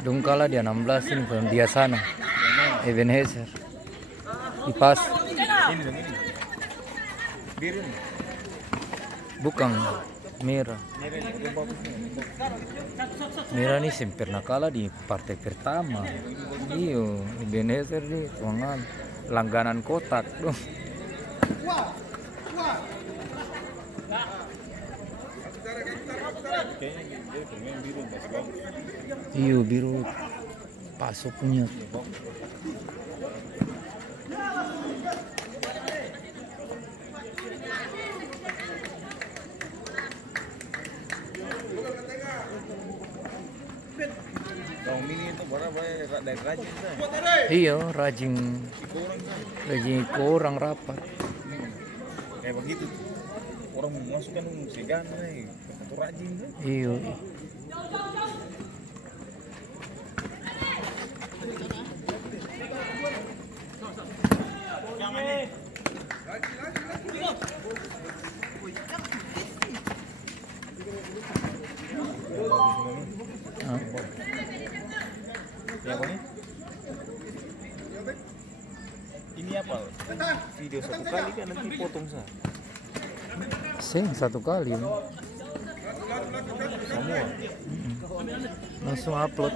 Dong kalah dia 16 ini belum dia sana. Ebenezer. Ipas. Ini dong ini. Biru nih. Bukan merah. Merah ini yang bagus nih. Merah nih sempurna kalah di partai pertama. Iyo, Ebenezer nih tuangan langganan kotak dong. Kayaknya dia bermain biru masih bagus. Iyo biru pasok punya. Tahun ini itu berapa dari rajin dah. Iya, rajin Kurang kan. rajin kurang rapat. Kayak begitu tuh. Orang mau masukkan segan nih. Satu rajin tuh. Iyo. Yang bagus semua nih. Ah, Yang apa nih? Ini apa? Video satu kali kan nanti potong sah. satu kali Semua. langsung upload.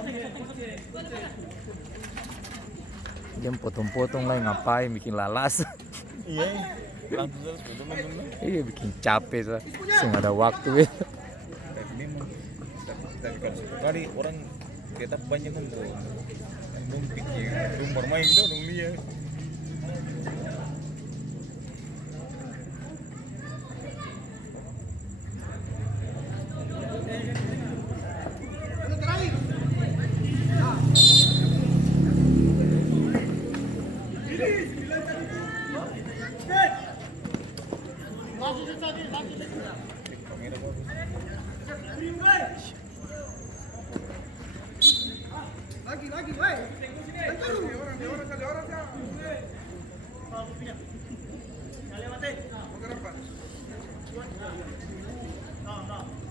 Dia potong-potong lah ngapain bikin lalas. Iya. Langsung terus teman-teman. Iya bikin capek sah. Nggak ada waktu ya. Tapi memang tapi kalau satu kali orang kita banyak untuk dong pikir dong bermain dong dia. Kamera bagus. Lagi, woi. Orang.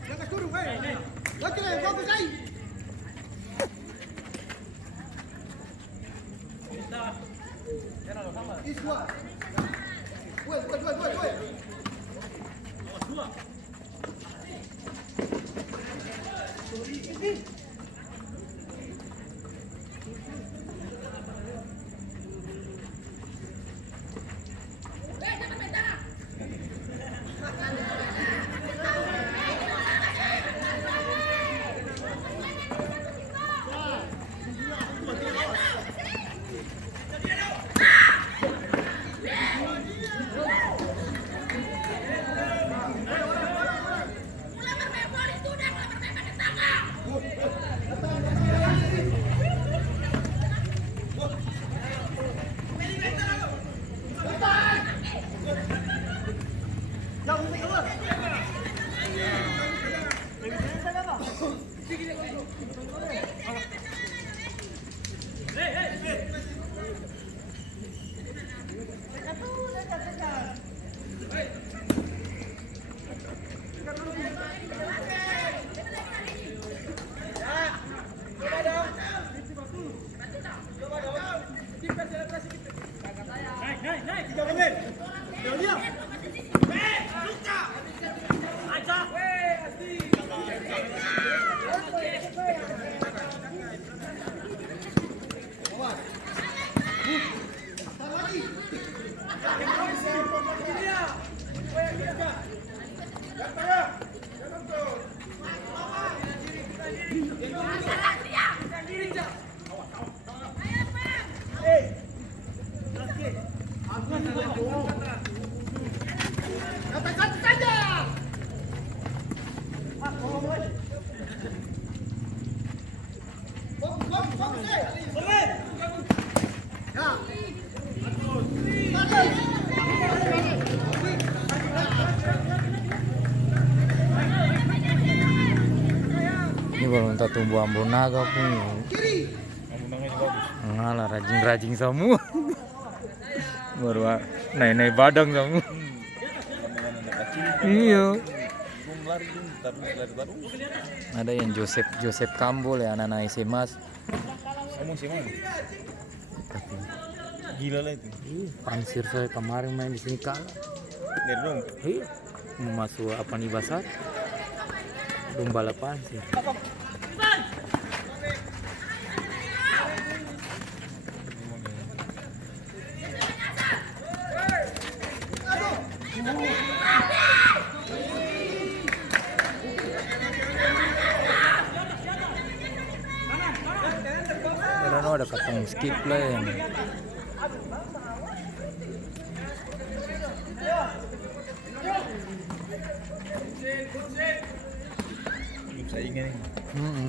Jangan turun, woi. Lagi, bagus, ai. Iswa. Woi. Ini baru entah tumbuh ambon naga pun. Ambon naganya bagus. Ngalah rajing-rajing semua. Baru naik-naik badang semua. Ambon anak kecil. Iya. Belum lari terus. Ada yang Joseph Kambol ya anak-anak SMA. Kamu sih mana? Tapi Gila lah itu. Pansir saya kemarin main di sini kalah. Dari dong. Iya. Mau masuk apa nih basar? Belum balap pansir. Karena ada ketemu skip lah yang Belum saingan ini.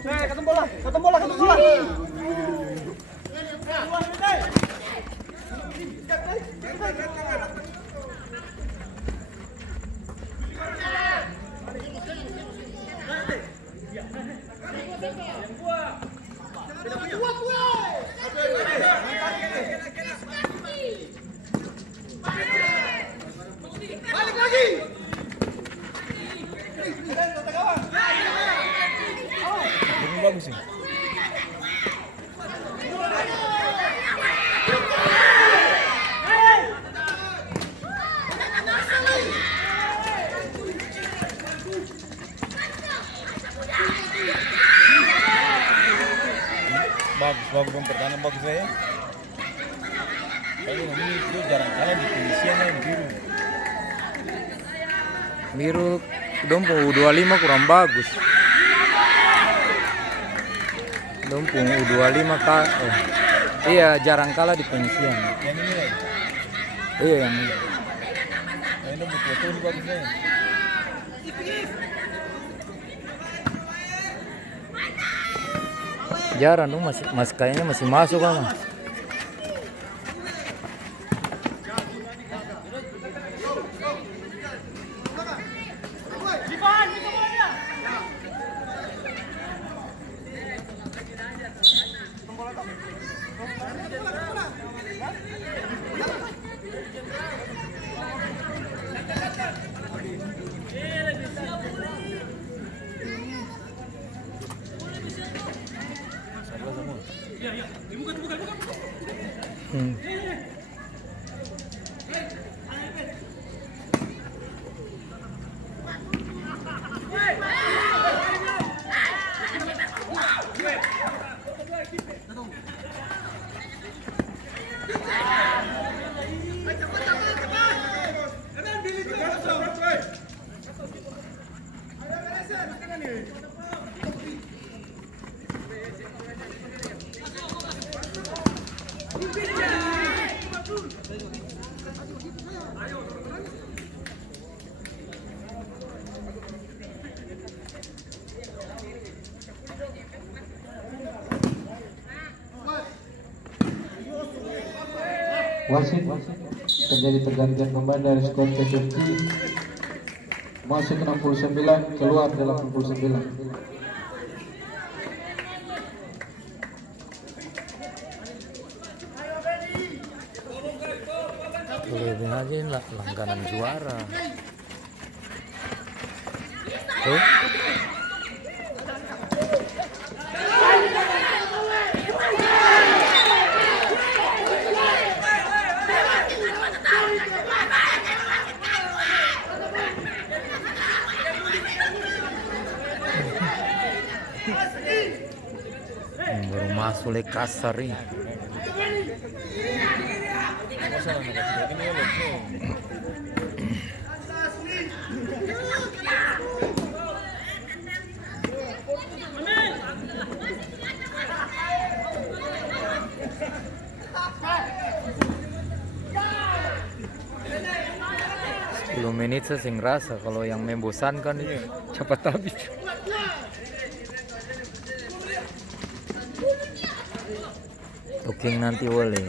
Ketemu bola, ketemu bola, ketemu bola. Balik lagi. Ini bagus sih. Bagus bang, pertahanan bagus saya. Tapi ini itu jarang kalah di penyisian yang biru. biru dompo U25 kurang bagus. Dompo U25 iya jarang kalah di penyisian. Yang ini lah. Iya yang Yang ini betul bagus saya. jarang dong masih kayaknya masih masuk kan. Salah semua. Wasit terjadi pergantian pemain dari skor Turki masuk 69 keluar 89. Lebih aja lah langganan juara. Tuh. Baru masuk le kasar ini. Masa anak kecil ini ya loh. 10 menit saya sing rasa, kalau yang membosankan Iya. cepat habis. Talking nanti boleh.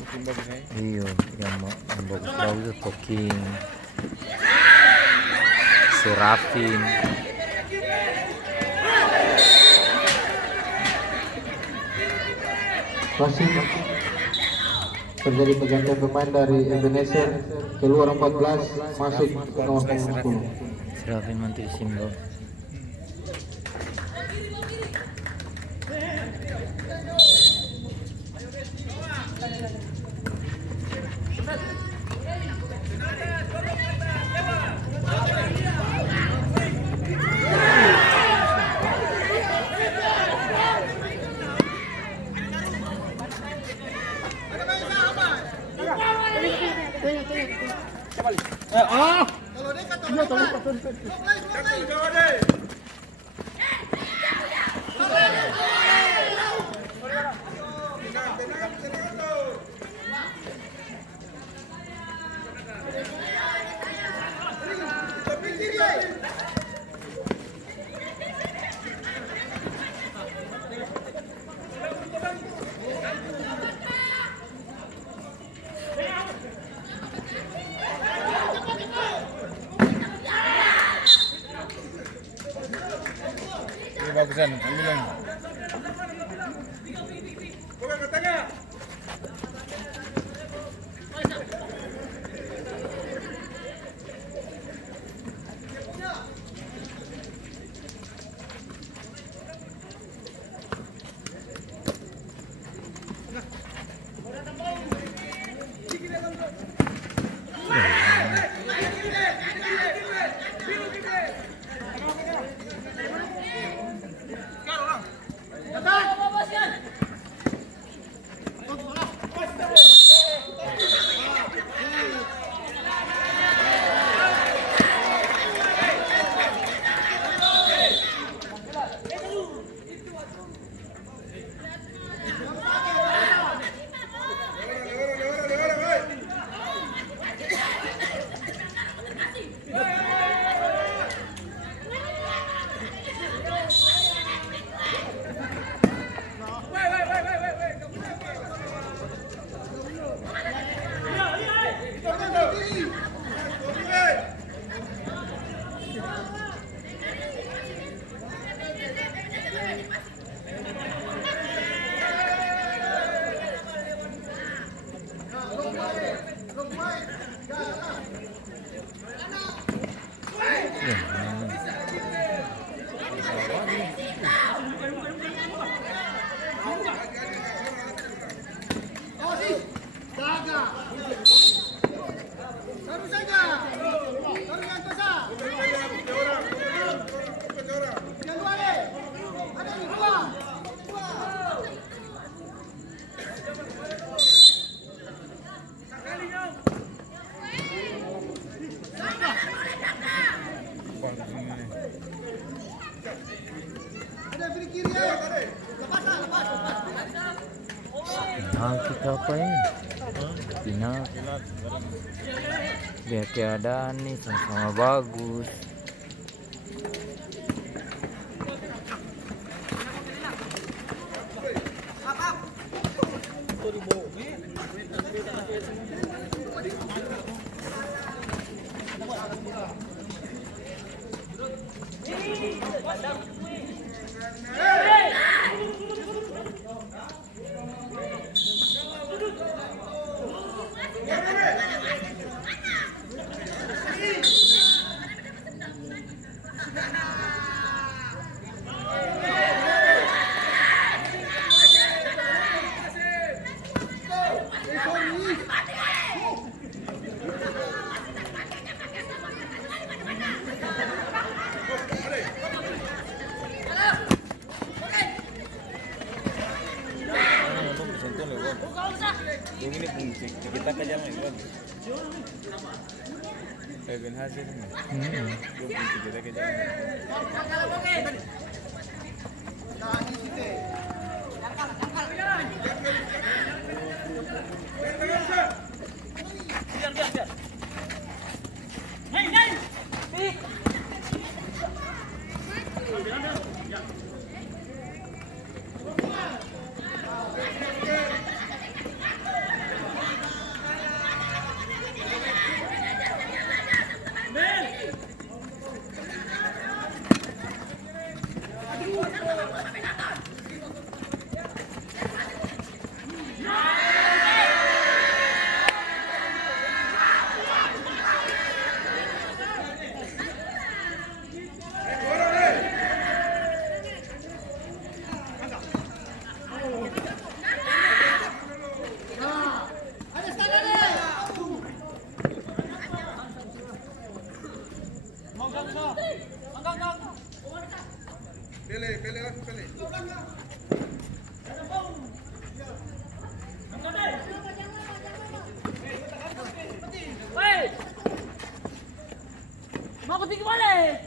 Mungkin bagus nih. Iya, yang bagus itu talking. Serafin. Wasit terjadi pergantian pemain dari Ebenezer, keluar 14 masuk nomor 10. Serafin Mantri Simbol. Kalau dia kata Ini bagusan, ambil yang. Final kita apa ini? Final. Lihat keadaan nih sama-sama bagus. Yung ini fungsi kita ke jalan itu bagus. Kevin Hasil nih. Yung fungsi kita ke jalan. biar. Pele langsung pele. Mau ketinggi balik.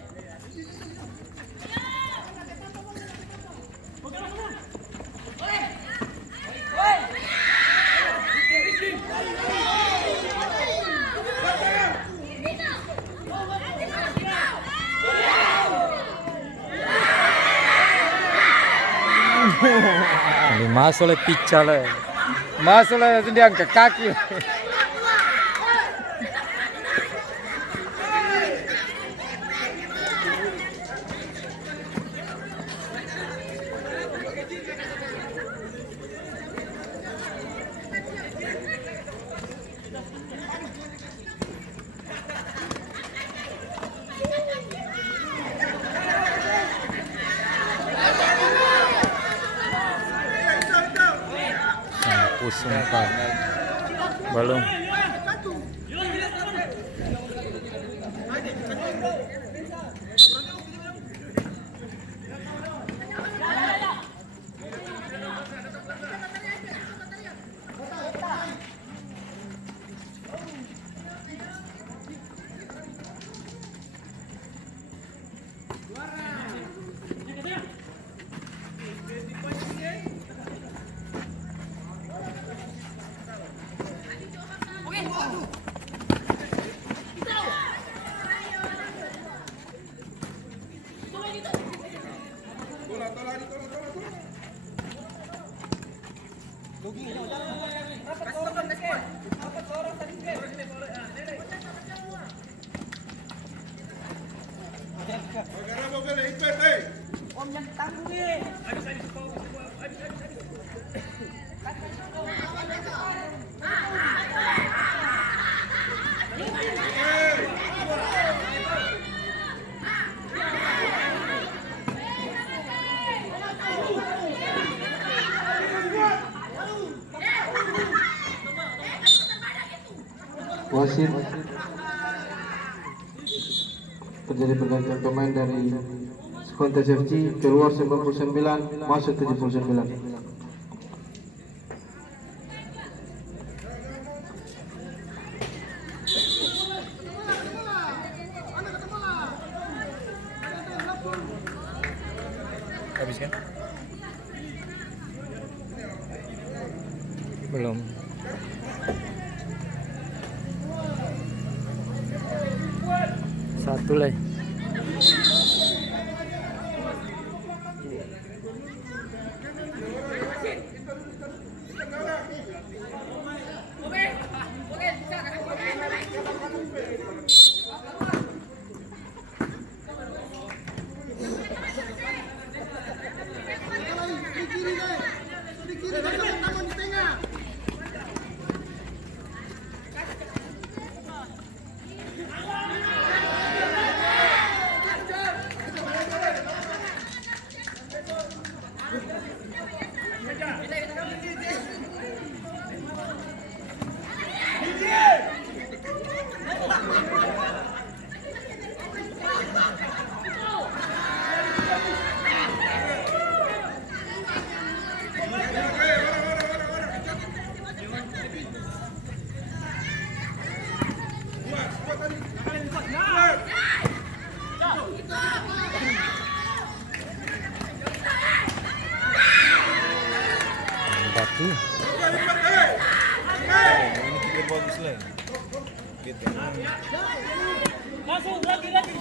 Ini masuk oleh pica lah. Masuk oleh dia angkat kaki. Pusing Pak. Belum. Om yang tanggung nih. Wasit terjadi pergantian pemain dari Skontes FC, keluar 99 masuk 79. Habis kan? Belum. Satu lagi. Di kiri, tangan di tengah. Batu. Ini kita bagus lah. Gitu. Masuk lagi. Lagi.